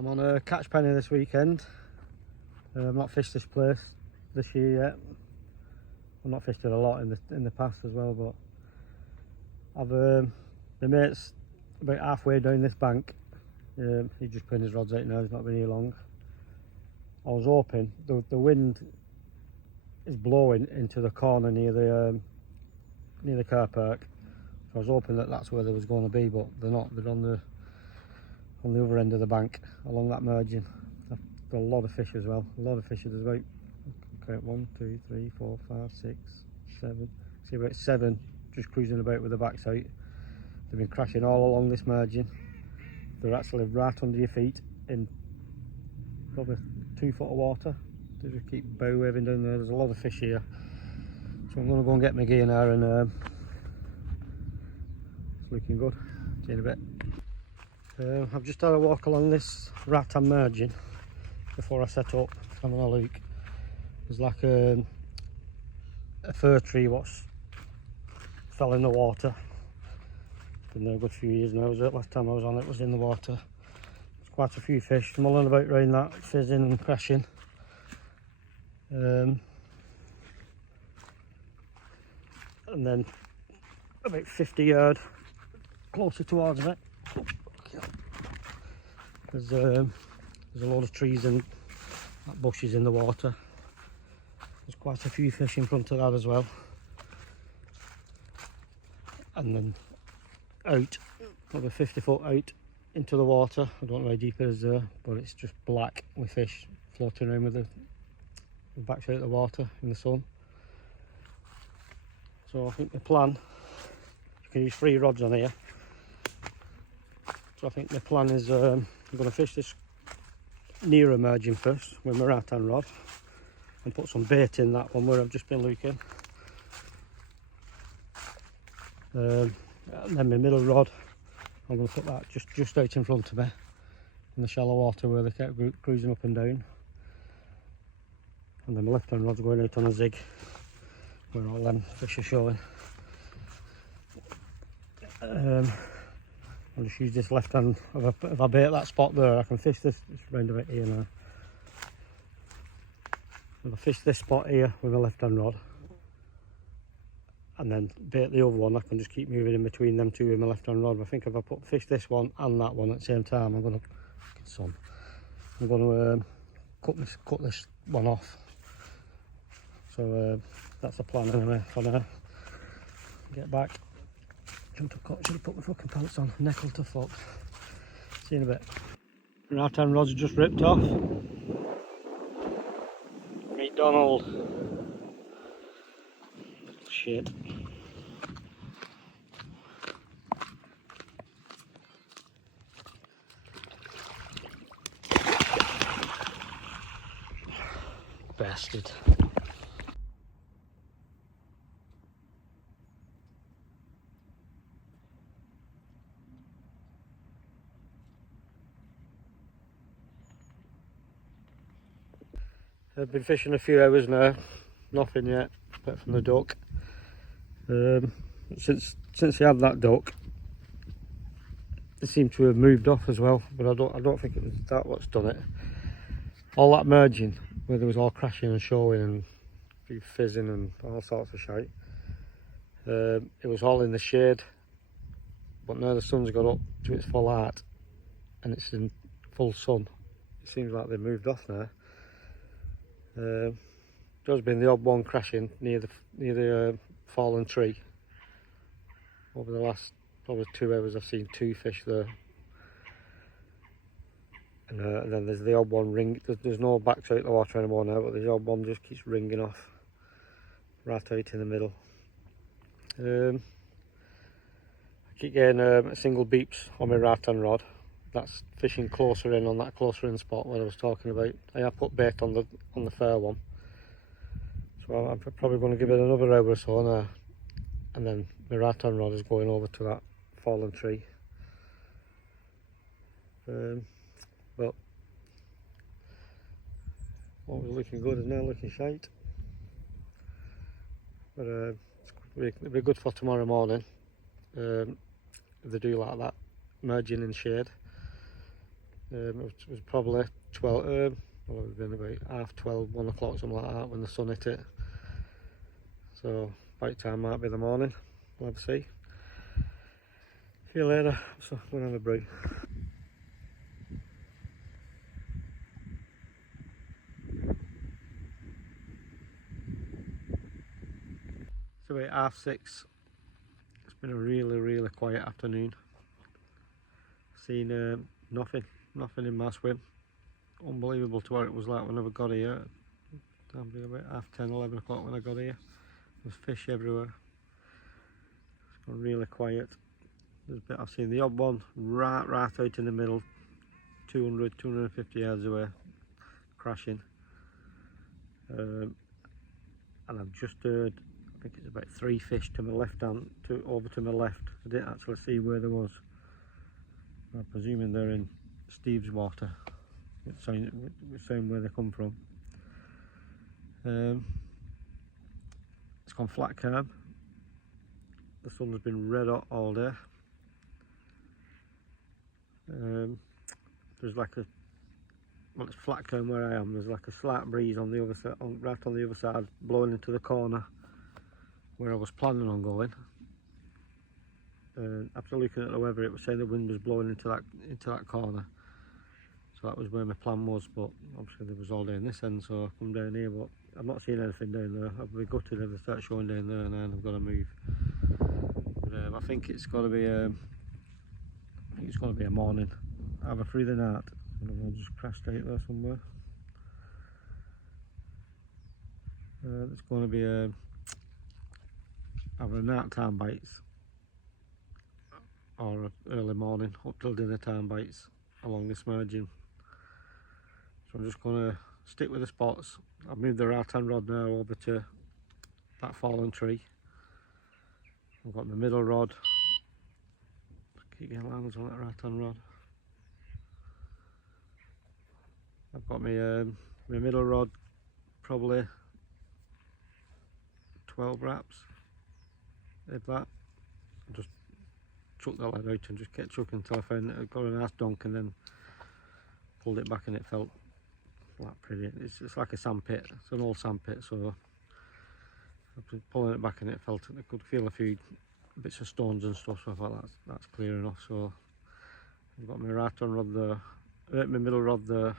I'm on a catchpenny this weekend. I've not fished this place this year yet. I've not fished it a lot in the past as well, but I've the mate's about halfway down this bank. He's just putting his rods out now. He's not been here long. I was hoping the wind is blowing into the corner near the car park, so I was hoping that that's where they was going to be, but they're not. They're on the other end of the bank along that margin. I've got a lot of fish as well. A lot of fish. There's about, okay, 1, 2, 3, 4, 5, 6, 7. See about 7 just cruising about with the backs out. They've been crashing all along this margin. They're actually right under your feet in probably 2 foot of water. They just keep bow waving down there. There's a lot of fish here, so I'm going to go and get my gear now, and it's looking good. See you in a bit. I've just had a walk along this right-hand margin before I set up, having a look. There's like a fir tree what's fell in the water. Been there a good few years now. Last time I was on it was in the water. There's quite a few fish mulling about around that, fizzing and crashing. And then about 50 yards closer towards it, there's a load of trees and bushes in the water. There's quite a few fish in front of that as well. And then out, probably 50 foot out into the water. I don't know how deep it is there, but it's just black with fish floating around with the backs out of the water in the sun. So I think the plan, you can use 3 rods on here. So I think the plan is I'm going to fish this nearer margin first with my right hand rod and put some bait in that one where I've just been looking. And then my middle rod, I'm going to put that just out in front of me in the shallow water where they kept cruising up and down. And then my left hand rod's going out on a zig where all them fish are showing. I'll just use this left hand. If I bait that spot there, I can fish this round about here now. If I fish this spot here with my left hand rod and then bait the other one, I can just keep moving in between them two with my left hand rod. But I think if I fish this one and that one at the same time, I'm going to cut this one off. So that's the plan anyway for now. Get back. Should have put my fucking pants on. Neckle to fuck. See you in a bit. Right hand rod's just ripped off. Meet Donald. Shit. Bastard. I've been fishing a few hours now, nothing yet, apart from the duck. Since he had that duck, they seem to have moved off as well, but I don't think it was that what's done it. All that merging, where there was all crashing and showing and fizzing and all sorts of shite, it was all in the shade, but now the sun's got up to its full height and it's in full sun. It seems like they've moved off now. There's been the odd one crashing near the fallen tree. Over the last probably 2 hours I've seen 2 fish there. And then there's the odd one ring. There's no backs out the water anymore now, but the odd one just keeps ringing off right out in the middle. I keep getting single beeps on my right hand rod. That's fishing closer in on that closer in spot where I was talking about. I have put bait on the fair one, so I'm probably going to give it another hour or so now, and then my right hand rod is going over to that fallen tree. But what was looking good is now looking shite. But it'll be good for tomorrow morning. If they do like that, merging in shade. It was probably 12, well, it would have been about half 12, 1 o'clock, something like that, when the sun hit it. So bite time might be the morning. We'll have to see. See you later. So I'm going to have a brew. It's about 6:30. It's been a really quiet afternoon. Seen nothing in my swim. Unbelievable to what it was like when I got here. It'd be about 10:30, 11 o'clock when I got here. There's fish everywhere. It's gone really quiet. There's a bit, I've seen the odd one right out in the middle, 200, 250 yards away, crashing. And I've just heard, I think it's about 3 fish to my left hand, over to my left. I didn't actually see where there was. I'm presuming they're in Steve's water. It's saying where they come from. It's gone flat carp. The sun's been red hot all day. There's like a, well, it's flat carp where I am. There's like a slight breeze on the other side, right on the other side, blowing into the corner where I was planning on going. After looking at the weather, it was saying the wind was blowing into that corner. So that was where my plan was, but obviously there was all day in this end, so I come down here, but I've not seen anything down there. I'll be gutted if they start showing down there, and then I've got to move. But I think it's got to be a morning, either through the night, and I'll just crashed out there somewhere. It's going to be either night time bites or early morning up till dinner time bites along this margin. So I'm just going to stick with the spots. I've moved the right hand rod now over to that fallen tree. I've got my middle rod. Keep getting lines on that right hand rod. I've got my middle rod, probably 12 wraps, if that. I just chucked that lead out and just kept chucking until I found it got a nice dunk, and then pulled it back and it felt like pretty. It's like a sandpit. It's an old sandpit, so I've been pulling it back and it felt, I could feel a few bits of stones and stuff, so I thought that's clear enough. So I've got my right hand rod there, my middle rod there,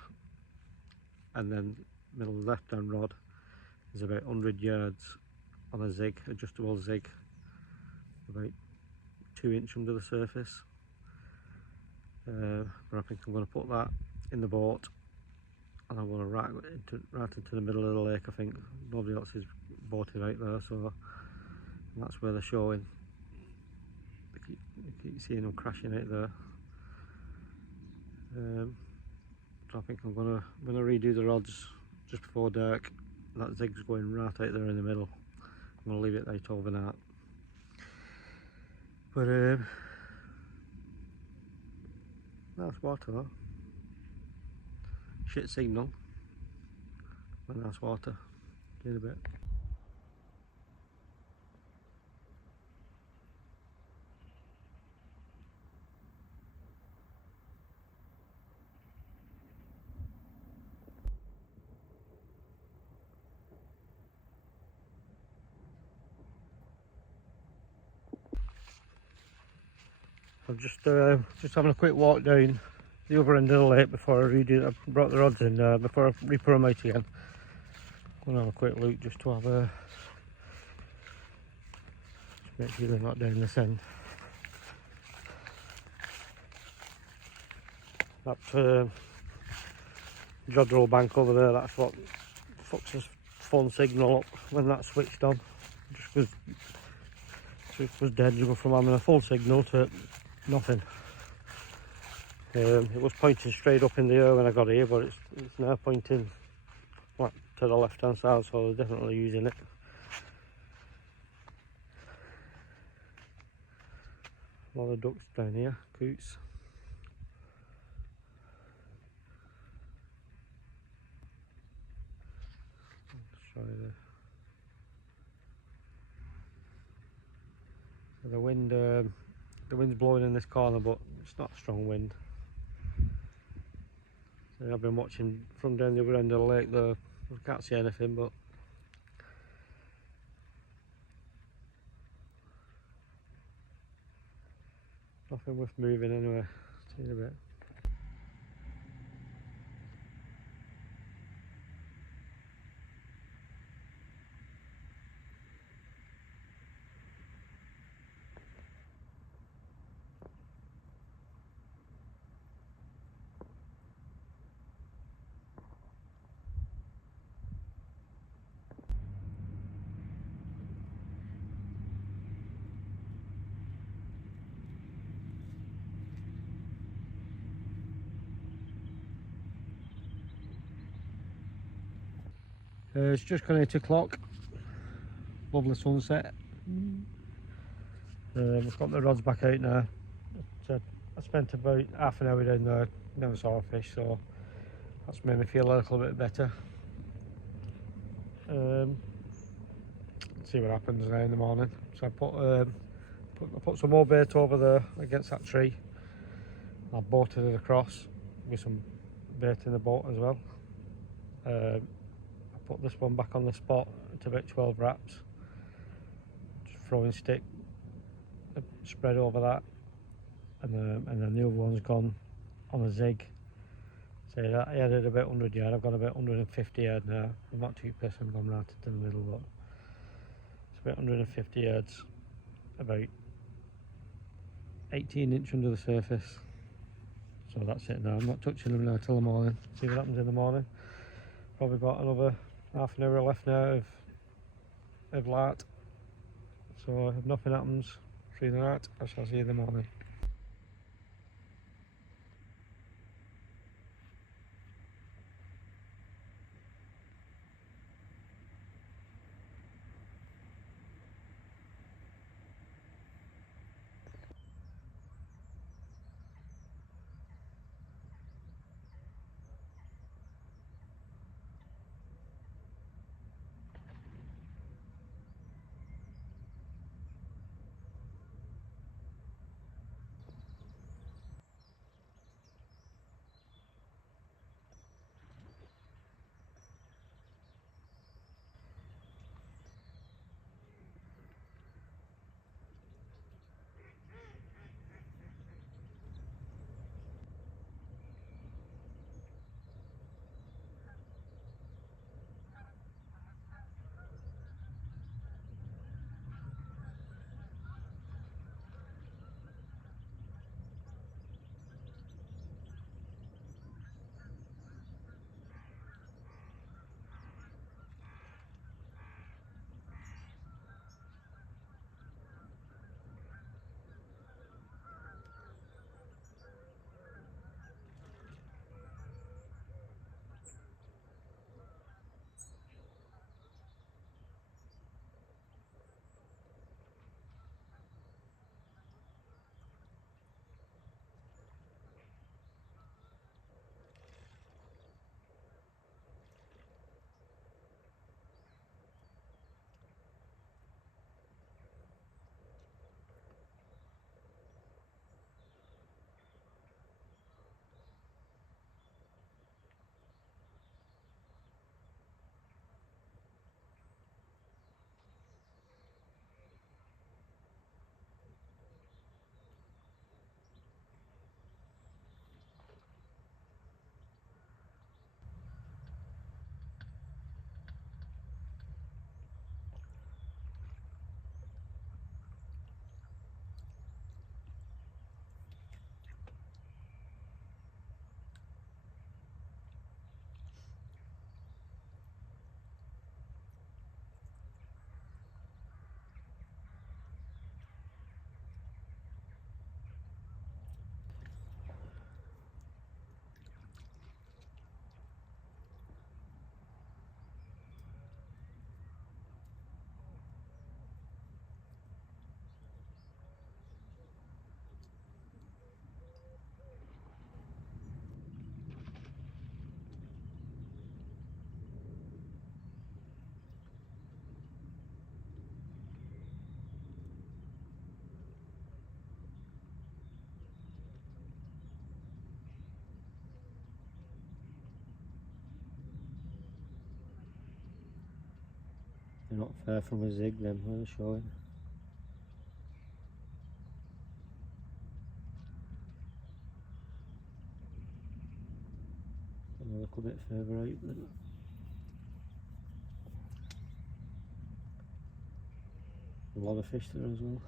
and then middle left hand rod is about 100 yards on a zig, adjustable zig, about 2 inches under the surface. But I think I'm going to put that in the boat, and I'm going to right into the middle of the lake. I think nobody else is boating out there, so that's where they're showing. You keep seeing them crashing out there. So I think I'm gonna redo the rods just before dark. That zig's going right out there in the middle. I'm gonna leave it out overnight. But nice water though. Shit signal, but nice water. In a bit. I'm just having a quick walk down the other end of the lake before I redo. I brought the rods in before I re-put them out again. I'm gonna have a quick look just to have a make sure they're not down this end. That Jodrell bank over there, that's what fucks his phone signal up when that's switched on. Just was dead. You go from having a full signal to nothing. It was pointing straight up in the air when I got here, but it's now pointing like to the left hand side, so they're definitely using it. A lot of ducks down here, coots. Let's try the wind's blowing in this corner, but it's not a strong wind. I've been watching from down the other end of the lake though. I can't see anything, but nothing worth moving anyway. See you in a bit. It's just gone 8 o'clock. Lovely sunset. We've got the rods back out now. So I spent about half an hour down there, never saw a fish, so that's made me feel a little bit better. See what happens now in the morning. So I put some more bait over there against that tree. I boated it across with some bait in the boat as well. I put this one back on the spot. It's about 12 wraps. Just throwing stick, spread over that, and then the other one's gone on a zig. So that I added about 100 yard. I've got about 150 yard now. I'm not too pissed. I'm going right into the middle, but it's about 150 yards, about 18 inch under the surface. So that's it now. I'm not touching them now till the morning. See what happens in the morning. Probably got another half an hour left now of light. So if nothing happens through the night, I shall see you in the morning. They're not far from a zig then, where they're showing. And a little bit further out then. A lot of fish there as well.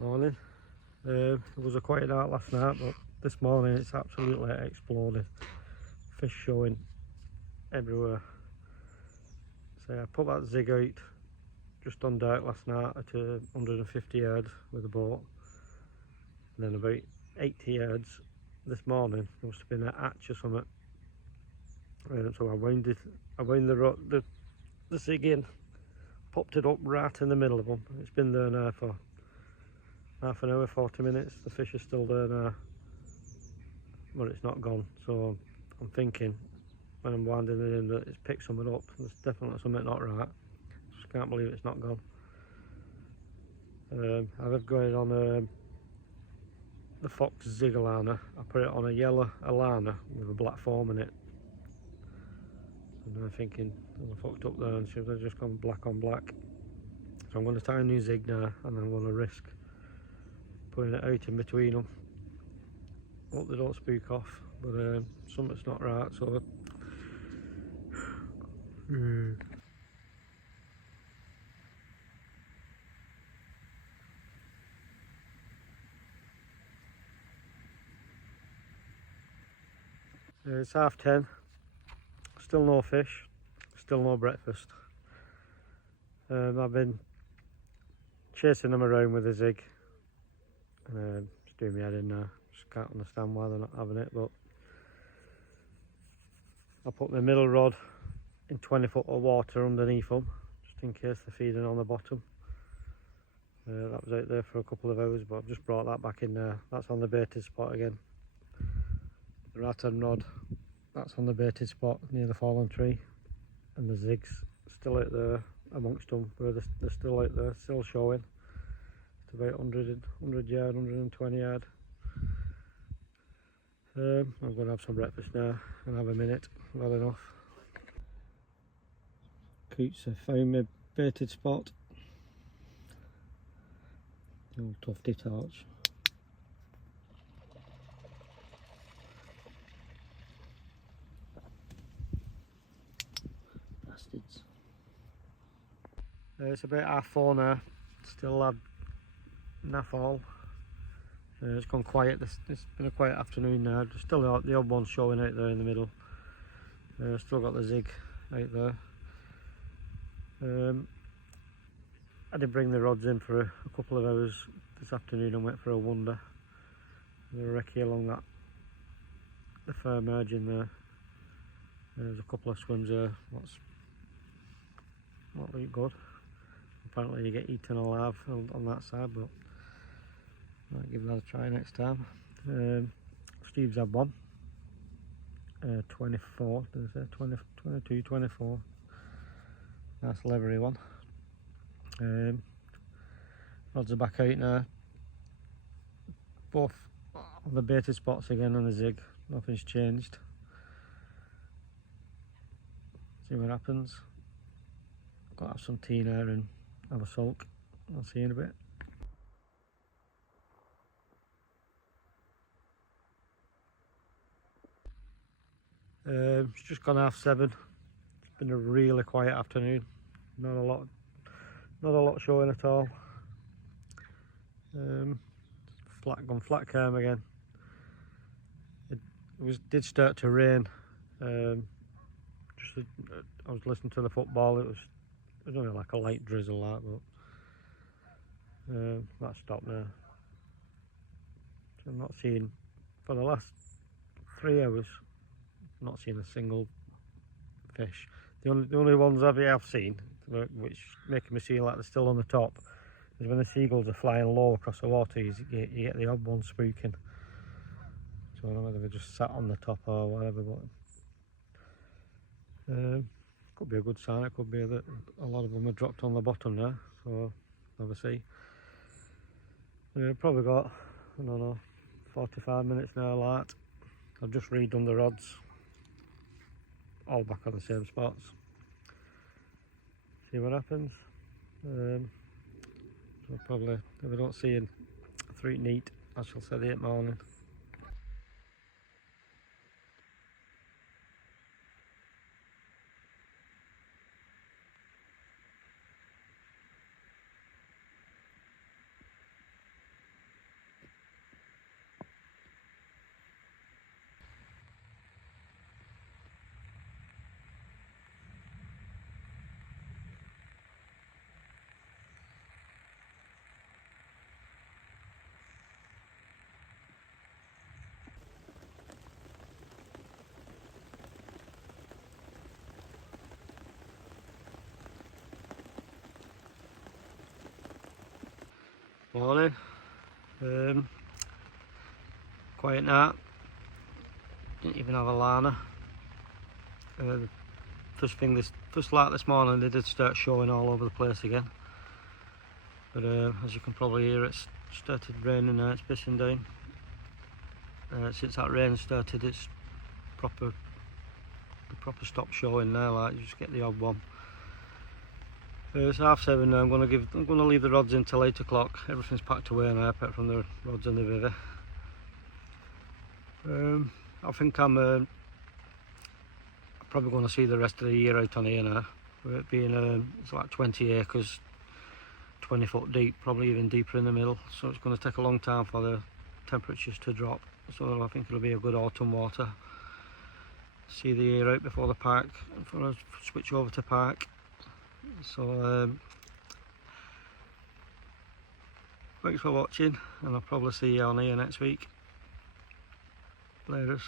Morning. It was a quiet night last night, but this morning it's absolutely exploded. Fish showing everywhere. So I put that zig out just on dark last night at 150 yards with a boat. And then about 80 yards this morning, there must have been an hatch or something. So I wound the zig in, popped it up right in the middle of them. It's been there now for half an hour, 40 minutes. The fish are still there now, but it's not gone. So I'm thinking when I'm winding it in that it's picked something up. There's definitely something not right. Just can't believe it's not gone. I've got it on the Fox Zig Alana. I put it on a yellow Alana with a black foam in it. And I'm thinking, I fucked up there and should have just gone black on black. So I'm going to tie a new zig now, and I'm going to risk putting it out in between them. Hope they don't spook off, but something's not right, so it's 10:30, still no fish, still no breakfast. I've been chasing them around with a zig, and just doing my head in now. Just can't understand why they're not having it, but I put my middle rod in 20 foot of water underneath them, just in case they're feeding on the bottom. That was out there for a couple of hours, but I've just brought that back in there. That's on the baited spot again. The rattan rod, that's on the baited spot near the fallen tree, and the zig's still out there amongst them, where they're still out there, still showing. It's about 100 yard, 120 yard. I'm going to have some breakfast now and have a minute. I've had enough. Coots have found my baited spot. The old tufty torch. Bastards. It's about 4:30 now. Still had naff all. It's gone quiet. It's been a quiet afternoon now. There's still the odd one showing out there in the middle. Still got the zig out there. I did bring the rods in for a couple of hours this afternoon and went for a wander. There's a recce along the fair margin there. There's a couple of swims there. Not look good. Apparently you get eaten alive on that side, but might give that a try next time. Steve's had one. 24, did I say? 22, 24. Nice leathery one. Rods are back out now. Both on the baited spots again on the zig. Nothing's changed. See what happens. Got to have some tea now and have a sulk. I'll see you in a bit. It's just gone 7:30. It's been a really quiet afternoon. Not a lot showing at all. Gone flat calm again. It did start to rain. I was listening to the football. It There's only like a light drizzle like, but that's stopped now. So I'm not seeing, for the last 3 hours, not seen a single fish. The only ones I have seen, which making me see like they're still on the top, is when the seagulls are flying low across the water. You get the odd one spooking. So I don't know whether they just sat on the top or whatever, but could be a good sign. It could be that a lot of them are dropped on the bottom now. So obviously, probably got, I don't know, 45 minutes now. Like, I've just redone the rods, all back on the same spots. See what happens. So probably, if I don't see a 3 neat, I shall say the 8 morning. Morning. Quiet night. Didn't even have a liner. First light this morning, they did start showing all over the place again. But as you can probably hear, it's started raining now. It's pissing down. Since that rain started, it's proper stopped showing now. Like, you just get the odd one. It's 7:30 now. I'm going to leave the rods until 8 o'clock. Everything's packed away now, apart from the rods in the river. I think I'm probably going to see the rest of the year out on here now. With it being it's like 20 acres, 20 foot deep, probably even deeper in the middle. So it's going to take a long time for the temperatures to drop. So I think it'll be a good autumn water. See the year out before the park, before I switch over to park. So thanks for watching, and I'll probably see you on here next week. Laters.